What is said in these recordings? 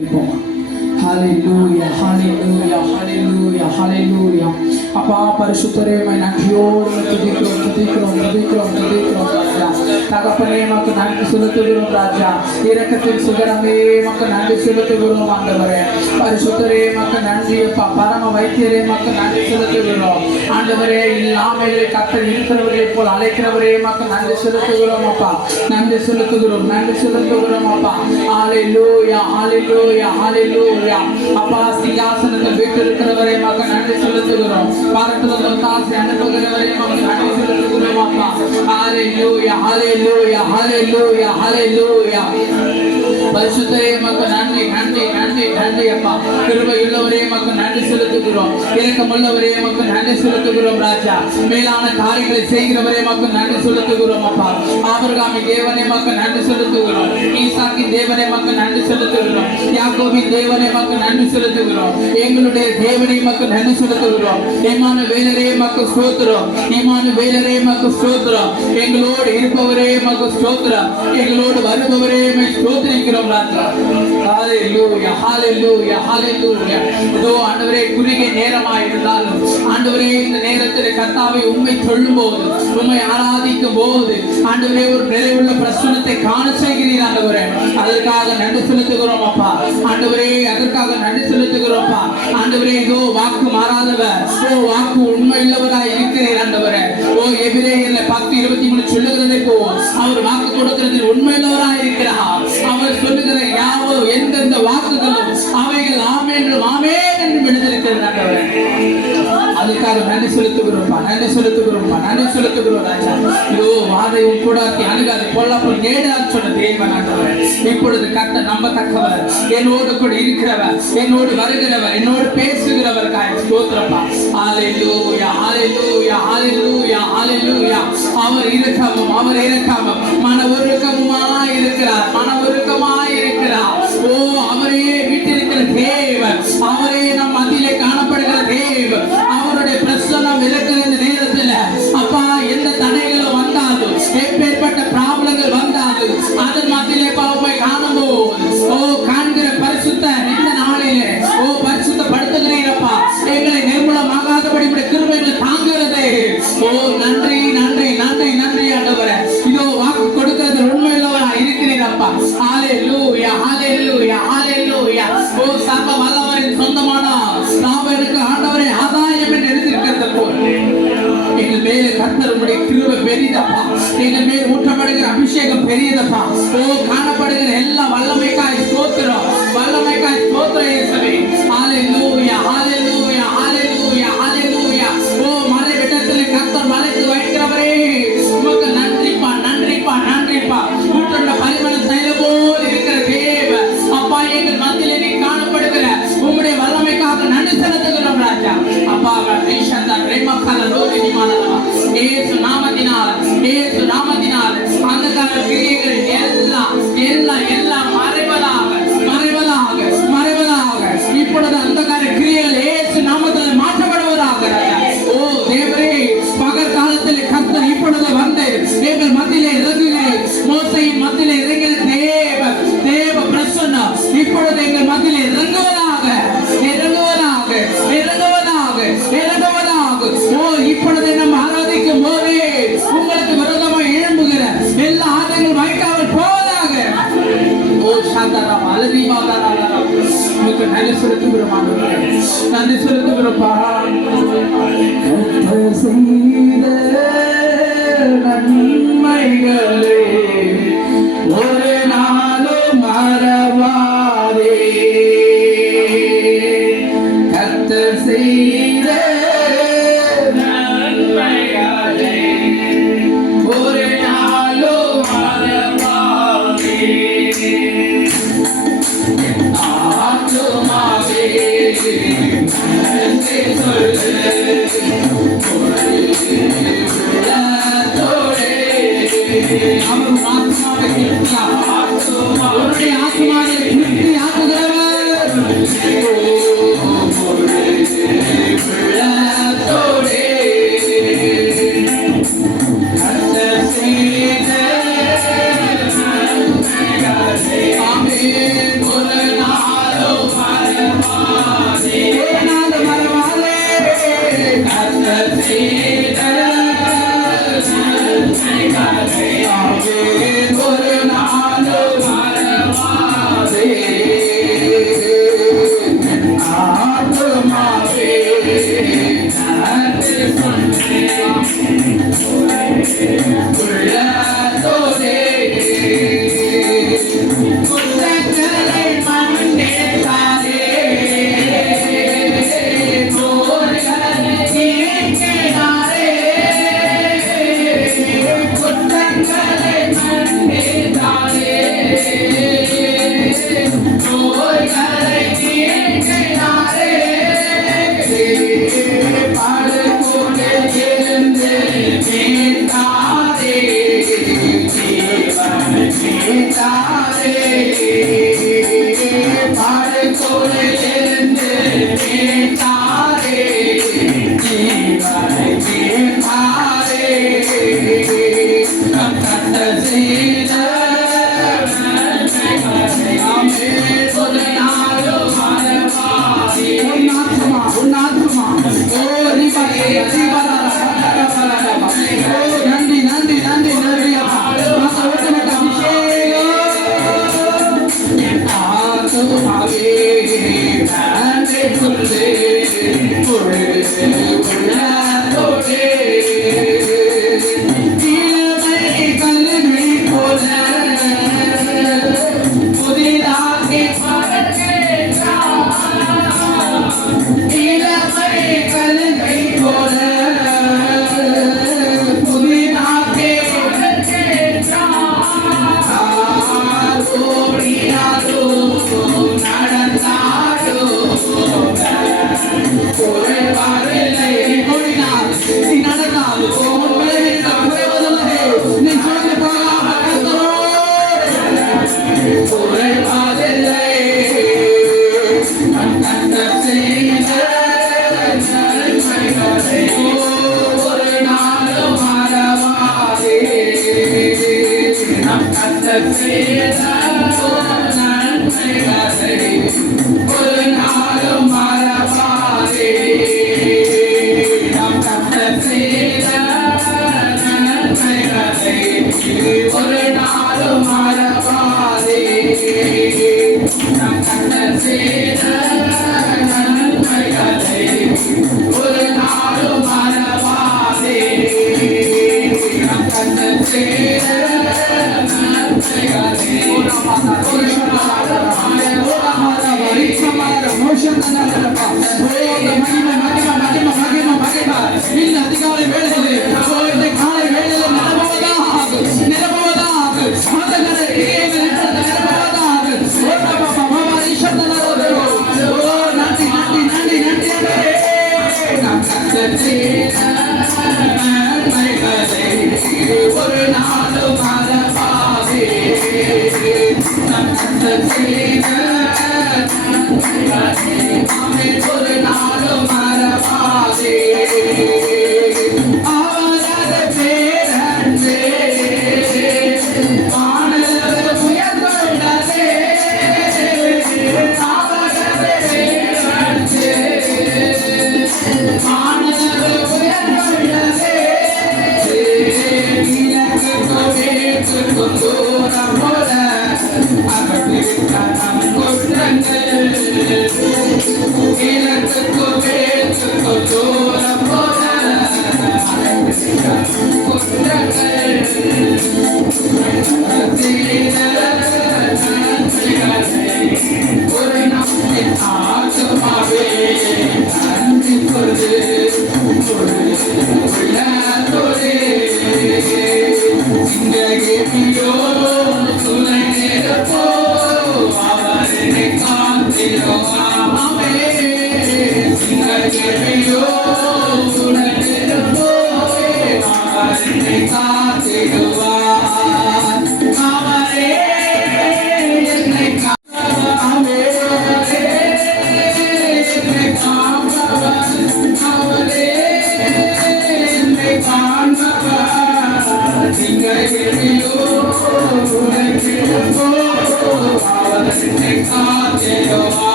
ஹalleluya ஹalleluya ஹalleluya ஹalleluya. அப்பா பரிசுத்தரே நன்றியோடு துதிக்கிறோம் ராஜா. தகப்பனே மக்கு நன்றி செலுத்துகிறோம் ராஜா. இரக்கத்தின் சுகரமே மக்கு நன்றி செலுத்துகிறோம் ஆண்டவரே. பரிசுத்தரே மக்கு நன்றி அப்பா. பரம வைத்தியரே மக்கு நன்றி செலுத்துகிறோம் ஆண்டவரே. இல்லாமல் கர்த்தர் இருக்கிறவரை போல் அழைக்கிறவரே மக்கு நன்றி செலுத்துகிறோம் அப்பா. நன்றி செலுத்துகிறோம் அப்பா. ஹalleluya ஹalleluya ஹalleluya. அப்பா சிங்காசனத்தில் வீற்றிருக்கிறவரே மக்கு நன்றி செலுத்துகிறோம். பாரத்தில் ஒத்தாசை அனுப்புகிறவரே மக்கு நன்றி செலுத்துகிறோம் அப்பா. ஹalleluya ஹalleluya ஹalleluya ஹalleluya. பரிசுத்தரே மக்கு நன்றி நன்றி நன்றி நன்றி அப்பா. கிருபையுள்ளவரே மக்கு நன்றி செலுத்துகிறோம். இரக்கமுள்ளவரே மக்கு நன்றி செலுத்துகிறோம் ராஜா. மேலான காரியங்களை செய்கிறவரே மக்கு நன்றி செலுத்துகிறோம் அப்பா. ஆபிரகாமின் தேவனே மக்கு நன்றி செலுத்துகிறோம். ஈசாக்கின் தேவனே மக்கு நன்றி செலுத்துகிறோம். யாக்கோபின் தேவனே மக்கு நன்றி செலுத்துகிறோம். எங்களுடைய தேவனே மக்கு நன்றி செலுத்துகிறோம். இம்மானுவேலரே மக்கு ஸ்தோத்திரம். இம்மானுவேலரே மக்கு ஸ்தோத்திரம். எங்களோடு இருப்பவரே மக்கு ஸ்தோத்திரம். எங்களோடு வருபவரே ஸ்தோத்திரிக்கிறோம் ராஜா. ஹalleluya ஹalleluya ஹalleluya. இதோ ஆண்டவரே குறுகிய நேரமாய் இருந்தாலும் ஆண்டவரே இந்த நேரத்தில் கர்த்தாவை உம்மை சொல்லும்போது உம்மை ஆராதிக்கும் போது ஆண்டவரே ஒரு நிறைவுள்ள பிரசன்னத்தை காண செய்கிறீர் ஆண்டவரே. அதற்காக நன்றி செலுத்துகிறோம் அப்பா. ஆண்டவரே அதற்காக நன்றி செலுத்துகிறோம் அப்பா. ஆண்டவரே இதோ வாக்கு மாறாதவர், ஓ வாக்கு உண்மையுள்ளவராய் இருக்கிறீர் ஆண்டவரே. ஓ எபிரேயர்ல 10:23 சொல்லுகிறதை போல் அவர் வாக்கு கொடுக்கிறதில் உண்மையுள்ளவராய் இருக்கிறார். அவர் சொல்லுகிற யாவோ எந்தெந்த வாக்குகளும் அவைகள் ஆமென் என்றும் ஆமென் என்றும் எழுதியிருக்கிறது ஆண்டவரே. அதுக்காக நன்றி செலுத்துகிறோம் நன்றி செலுத்துகிறோம் ராஜா. இதோ வாதை உன் கூடாக்கி அணுகாது கொல்லாமல் நேடாது சொன்ன தேவன் ஆண்டவரே. இப்பொழுது கர்த்தர் நம்பத்தக்கவர், என்னோடு கூட இருக்கிறவர், என்னோடு வருகிறவர், என்னோடு பேசுகிறவர் காய் ஸ்தோத்திரப்பா. ஹalleluya ஹalleluya ஹalleluya ஹalleluya. அவர் இரக்கமும் மன ஒருக்கமுமாய் இருக்கிறார். ஓ அவரே வீட்டிருக்கிற தேவன், அவரே நம் மத்தியிலே காணப்படுகிற தேவன். அவருடைய பிரசன்னம் இருக்கிற இந்த நேரத்தில் அப்பா எந்த தடைகளும் வந்தாலும் எப்பேற்பட்ட ப்ராப்ளங்கள் வந்தாலும் அதன் மத்தியிலே பாவமை காணும்போது ஓ காண்கிற பரிசுத்த இந்த நாளிலே ஓ பரிசுத்தப்படுத்துகிறீரப்பா. எங்களை நிர்மூலமாகாதபடி கிருபைகளை தாங்குகிறது. ஓ நன்றி நன்றி நன்றி நன்றி ஆண்டவரே. இதோ வாக்கு கொடுக்கிறது உண்மையுள்ளவரா இருக்கிறீரப்பா. ஹalleluya ஹalleluya ஹalleluya. ஓ சர்வ வல்லவரின் சொந்தமான நாமருக்கு ஆண்டவரே ஆதாயம் என்று எழுதியிருக்கிறது போல் எங்கள் மேலே கர்த்தருடைய கிருபை பெரியதப்பா. எங்கள் மேல் ஊற்றப்படுகிற அபிஷேகம் பெரியதப்பா. ஓ காணப்படுகிற எல்லா வல்லமைக்காய் ஸ்தோத்திரம் இயேசுவே. ஹalleluya ஹalleluya ஹalleluya ஹalleluya. ஓ மலை விட்டத்தில் கர்த்தர் மலைக்கு வைக்கிறவரே உமக்கு நன்றிப்பா நன்றிப்பா நன்றிப்பா. ஊற்றுள்ள பரிமள தைலம் போல் இருக்கிற தேவ அப்பா எங்கள் மத்தியிலே நீ காணப்படுகிற உம்முடைய வல்லமைக்காக நன்றி செலுத்துகிறோம் ராஜா. அப்பா இயேசு நாமத்தினால் அந்த கால கிரியைகள் எல்லாம் மறைவதாக இப்பொழுது அந்த கால கிரியைகள் இயேசு நாமத்தில் மாற்றப்படுவதாக ராஜா. ஓ தேவரே பகல் காலத்தில் கர்த்தர் இப்பொழுது வந்து எங்கள் மத்தியிலே இறங்குகிறேன். மோசையின் மத்தியிலே இறங்கின தேவ பிரசன்னம் இப்பொழுது எங்கள் மத்தியிலே இறங்குவதாக. ஓ இப்பொழுது நம்ம ஆராதிக்கும் போதே உங்களுக்கு விரோதமாக எழும்புகிற எல்லா ஆதங்கள் வைக்காமல் போவதாக. ஓ சாந்தாராம் அலதீமாதாராம் உங்களுக்கு நன்றி செலுத்துகிறோம் ஆண்டவரே. நன்றி செலுத்துகிறோம்ப்பா. கர்த்தர் செய்த நன்மைகளே ஒரு நாளும் மறவாதே. கர்த்தர் செய்த நன்மைகளே ஒரு நாளும் மறவாதே. ஆத்துமாவே நன்றி சொல்லு ஆமென். ஒரு நாள்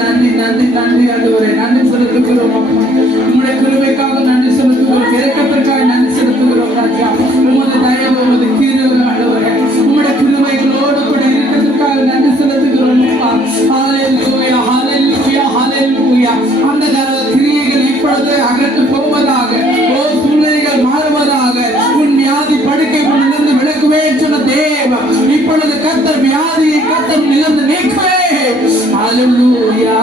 நன்றி நன்றி நன்றி ஆண்டவரே, நன்றி செலுத்துகிறோம் அப்பா. உம்முடைய கிருபைக்காக நன்றி செலுத்துகிறோம், இரக்கத்திற்காக நன்றி செலுத்துகிறோம் ராஜா. உமது தயவு, உமது கிருபை ஆண்டவரே, உம்முடைய கிருபைகளோடு கூட இரக்கத்திற்காக நன்றி செலுத்துகிறோம் அப்பா. ஹல்லேலூயா ஹல்லேலூயா ஹல்லேலூயா. அந்த கிரியைகள் இப்பொழுது அகற்று போவதாக, சூழ்நிலைகள் மாறுவதாக, உன் வியாதி படுக்கைகளிலிருந்து விலக்குவேன் சொன்ன தேவன் இப்பொழுது கர்த்தர் வியாதியை கர்த்தர் நிலந்து நீக்குவே. ஹல்லேலூயா.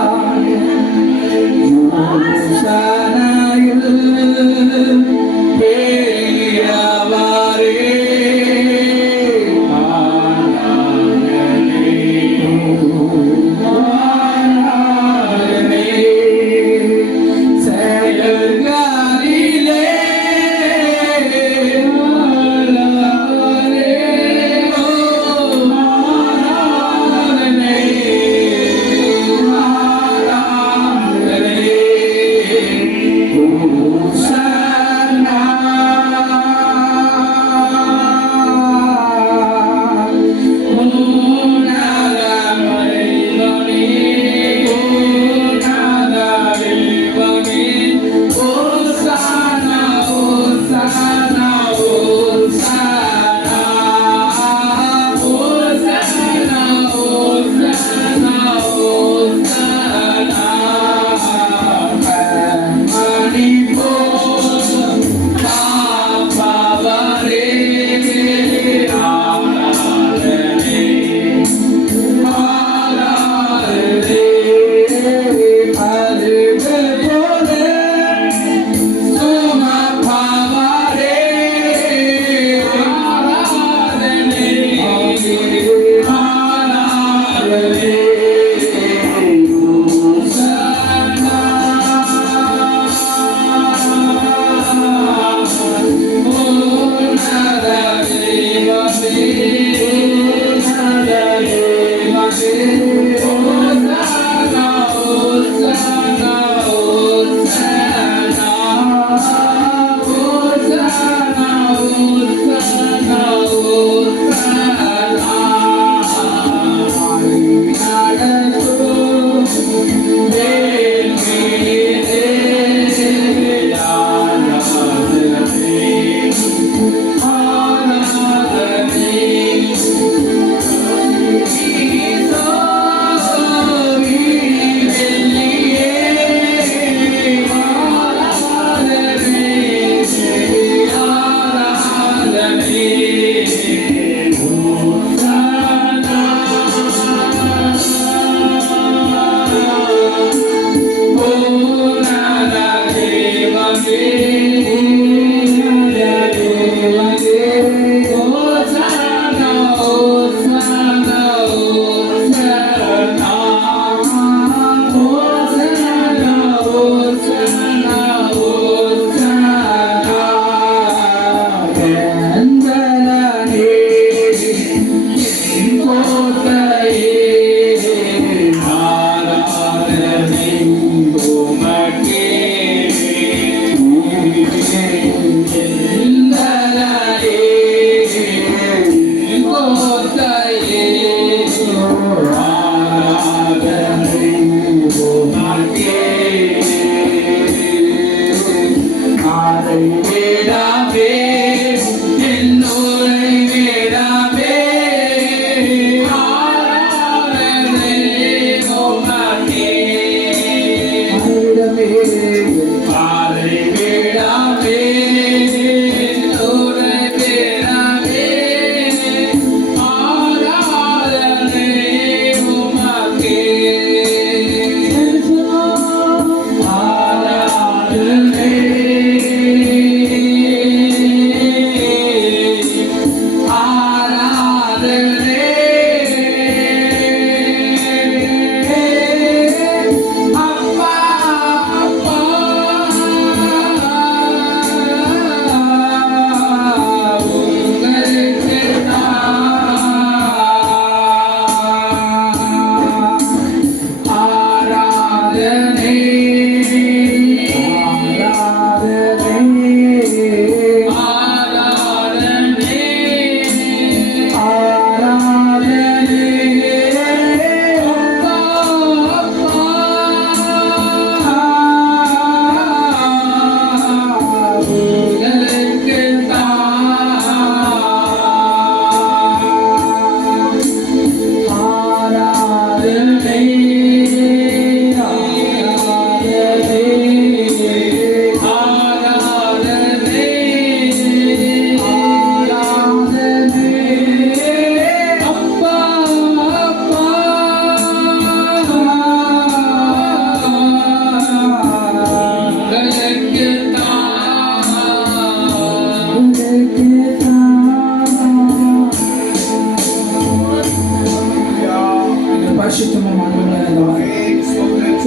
பரிசுத்தமான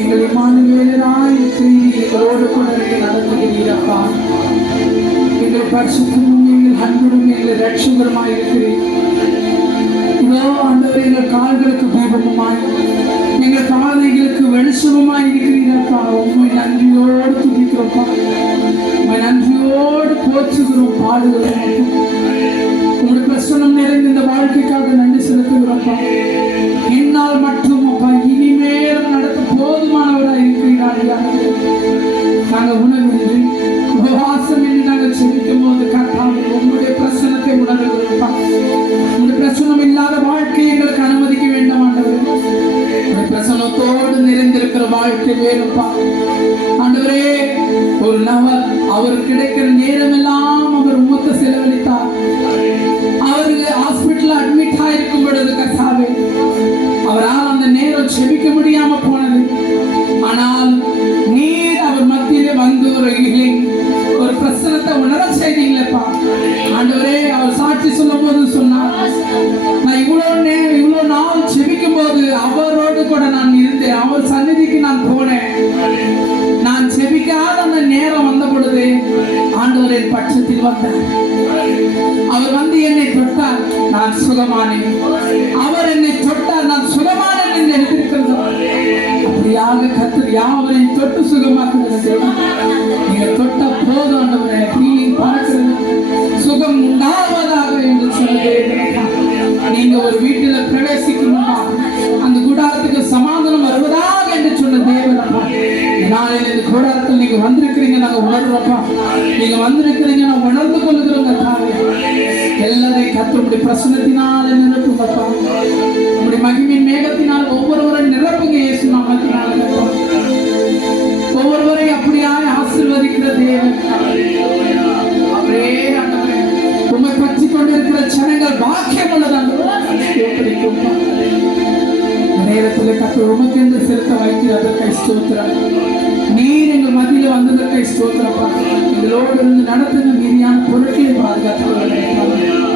எங்கள் இம்மானுவேலராய் எங்களோடு கூட நடத்துகிறீரப்பா. எங்கள் பரிசுத்தமும் எங்கள் அன்பும் எங்கள் ரட்சகருமாய் இருக்கிறீர். இதோ ஆண்டவரே, எங்கள் கால்களுக்கு தீபமுமாய் எங்கள் பாதைகளுக்கு வெளிச்சமுமாய் இருக்கிறீரப்பா. உண்மை நன்றியோடு துதிக்கிறோம்ப்பா. உண்மை நன்றியோடு போற்றுகிறோம், பாடுகிறோம். உங்களுடைய பிரசன்னம் நிறைந்த இந்த வாழ்க்கைக்காக நன்றி செலுத்துகிறோம்ப்பா. என்னால் மட்டும் அப்பா இனிமேலும் நடத்த போதுமானவராக இருக்கிறீர்கள். நாங்கள் உணவின்றி உபவாசம் என்று நாங்கள் செபிக்கும் போது கர்த்தாவே உங்களுடைய பிரசனத்தை உணர்கிறோம்ப்பா. உங்களுடைய பிரசனம் இல்லாத வாழ்க்கையை எங்களுக்கு அனுமதிக்க வேண்டாம் ஆண்டவரே. உங்களுடைய பிரசனத்தோடு நிறைந்திருக்கிற வாழ்க்கை வேணும்ப்பா ஆண்டவரே. ஒரு நபர் அவர் கிடைக்கிற நேரம் எல்லாம் அவர் உமக்கு செலவழித்தார். அவருக்கு ஹாஸ்பிட்டல் அட்மிட் ஆயிருக்கும் பொழுது கர்த்தாவே அவரால் அந்த நேரம் செபிக்க முடியாம போனது. ஆனால் நீர் அவர் மத்தியிலே வந்து ஒரு பிரசனத்தை உணர செய்தீங்களப்பா ஆண்டவரே. அவர் சாட்சி சொல்லும் போது சொன்னார், நான் இவ்வளவு நாள் செபிக்கும் போது அவரோடு கூட நான் இருந்தேன். அவர் சந்நிதிக்கு நான் போனேன். நான் செபிக்காத அந்த நேரம் வந்த பொழுது ஆண்டவர் என் பட்சத்தில் வந்தார். அவர் வந்து என்னை தொட்டார், நான் சுகமானேன். அவர் என்னை தொட்டார், நான் சுகமானேன் என்று எழுதியிருக்கிறது. அப்படியாக கர்த்தர் யாவரையும் தொட்டு சுகமாக்குகிறது. நீங்க தொட்ட போதும் ஆண்டவரே, ஹீலிங் பார்க்கிறது, சுகம் உண்டாவதாக என்று சொல்லுகிறேன். நீங்க ஒரு வீட்டில பிரவேசிக்கணுமா, அந்த கூடாரத்துக்கு சமாதானம் வருவதாக என்று சொன்ன தேவனப்பா. நாளையில இந்த கூடாரத்தில் நீங்க வந்திருக்கிறீங்க, நாங்க உணர்றோம்ப்பா. நீங்க வந்திருக்கிறீங்க, நான் உணர்ந்து கொள்ளுகிறோங்க தாவே. எல்லாரையும் கர்த்தருடைய பிரசன்னத்தினால நிரப்புங்கப்பா. உங்களுடைய மகிமையின் மேகத்தினால் ஒவ்வொருவரையும் நிரப்புங்க இயேசு நாமத்தினால. ஒவ்வொருவரையும் அப்படியாய் ஆசீர்வதிக்கிற தேவன் அவரே. உண்மை பற்றி கொண்டிருக்கிற ஜனங்கள் பாக்கியம் உள்ளதான் நேரத்தில் கர்த்தர் உமக்கு என்று செலுத்த வைக்கிறதற்கை ஸ்தோத்திரம். நீர் எங்கள் மத்தியில் வந்ததற்கை ஸ்தோத்திரப்பா. எங்களோடு இருந்து நடத்துங்க, மீதியான பொருட்களை பாதுகாத்து